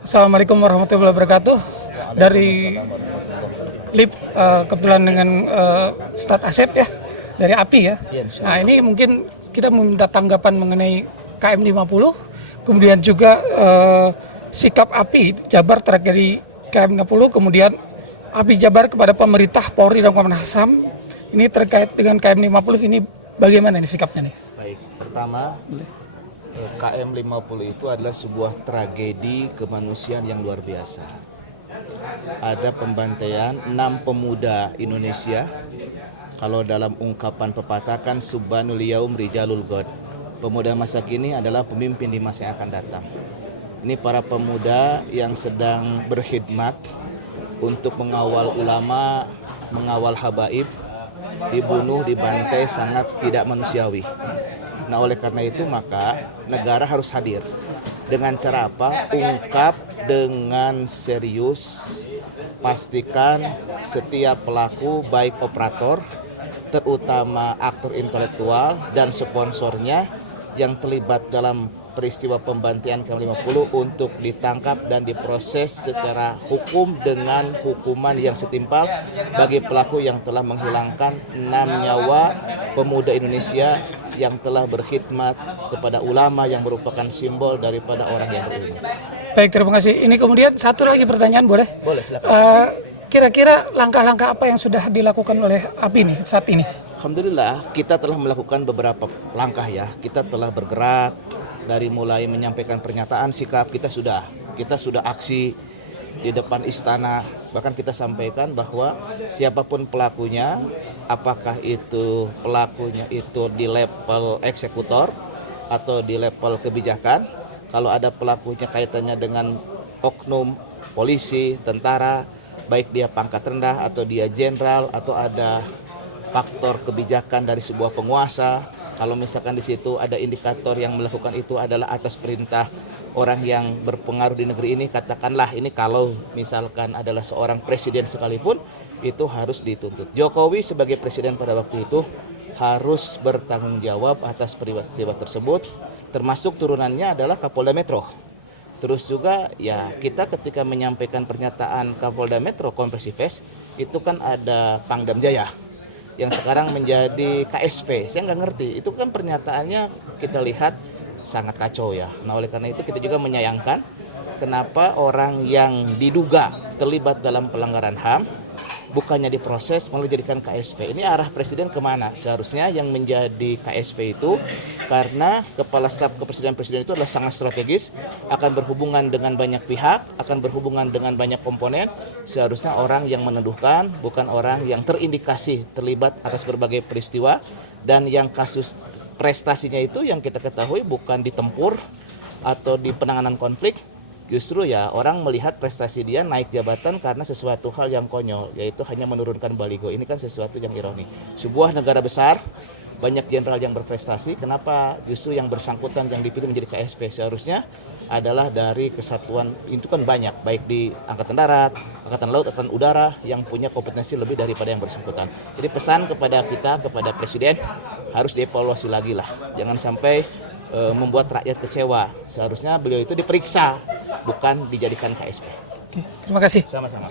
Assalamualaikum warahmatullahi wabarakatuh. Dari LIP kebetulan dengan Stat Asep ya, dari API ya. Nah ini mungkin kita meminta tanggapan mengenai KM 50, kemudian juga sikap API Jabar tragedi KM 50, kemudian API Jabar kepada pemerintah, Polri dan Komnas HAM ini terkait dengan KM 50 ini bagaimana nih sikapnya nih? Baik, pertama KM 50 itu adalah sebuah tragedi kemanusiaan yang luar biasa. Ada pembantaian 6 pemuda Indonesia. Kalau dalam ungkapan pepatah kan subhanul yaum rijalul ghad. Pemuda masa kini adalah pemimpin di masa yang akan datang. Ini para pemuda yang sedang berkhidmat untuk mengawal ulama, mengawal habaib, dibunuh, dibantai sangat tidak manusiawi. Nah oleh karena itu maka negara harus hadir. Dengan cara apa? Ungkap dengan serius, pastikan setiap pelaku baik operator, terutama aktor intelektual dan sponsornya yang terlibat dalam peristiwa pembantaian KM50 untuk ditangkap dan diproses secara hukum dengan hukuman yang setimpal bagi pelaku yang telah menghilangkan 6 nyawa pemuda Indonesia yang telah berkhidmat kepada ulama yang merupakan simbol daripada orang yang berilmu. Baik, terima kasih. Ini kemudian satu lagi pertanyaan boleh? Boleh, silakan. Kira-kira langkah-langkah apa yang sudah dilakukan oleh API nih saat ini? Alhamdulillah kita telah melakukan beberapa langkah ya. Kita telah bergerak dari mulai menyampaikan pernyataan sikap kita sudah aksi di depan istana. Bahkan kita sampaikan bahwa siapapun pelakunya, apakah itu pelakunya itu di level eksekutor atau di level kebijakan, kalau ada pelakunya kaitannya dengan oknum polisi, tentara, baik dia pangkat rendah atau dia jenderal atau ada faktor kebijakan dari sebuah penguasa, kalau misalkan di situ ada indikator yang melakukan itu adalah atas perintah orang yang berpengaruh di negeri ini, katakanlah ini kalau misalkan adalah seorang presiden sekalipun, itu harus dituntut. Jokowi sebagai presiden pada waktu itu harus bertanggung jawab atas peristiwa tersebut, termasuk turunannya adalah Kapolda Metro. Terus juga ya kita ketika menyampaikan pernyataan Kapolda Metro Kompresi Pes, itu kan ada Pangdam Jaya yang sekarang menjadi KSP. Saya nggak ngerti, itu kan pernyataannya kita lihat sangat kacau ya. Nah oleh karena itu kita juga menyayangkan kenapa orang yang diduga terlibat dalam pelanggaran HAM bukannya diproses malah dijadikan KSP. Ini arah presiden kemana? Seharusnya yang menjadi KSP itu karena kepala staf kepresiden itu adalah sangat strategis, akan berhubungan dengan banyak pihak, akan berhubungan dengan banyak komponen. Seharusnya orang yang menuduhkan, bukan orang yang terindikasi terlibat atas berbagai peristiwa, dan yang kasus prestasinya itu yang kita ketahui bukan di tempur atau di penanganan konflik. Justru ya orang melihat prestasi dia naik jabatan karena sesuatu hal yang konyol, yaitu hanya menurunkan baligo. Ini kan sesuatu yang ironi. Sebuah negara besar, banyak jenderal yang berprestasi, kenapa justru yang bersangkutan yang dipilih menjadi KSP? Seharusnya adalah dari kesatuan, itu kan banyak, baik di Angkatan Darat, Angkatan Laut, Angkatan Udara, yang punya kompetensi lebih daripada yang bersangkutan. Jadi pesan kepada kita, kepada Presiden, harus dievaluasi lagi lah. Jangan sampai membuat rakyat kecewa. Seharusnya beliau itu diperiksa, bukan dijadikan KSP. Oke, terima kasih. Sama-sama.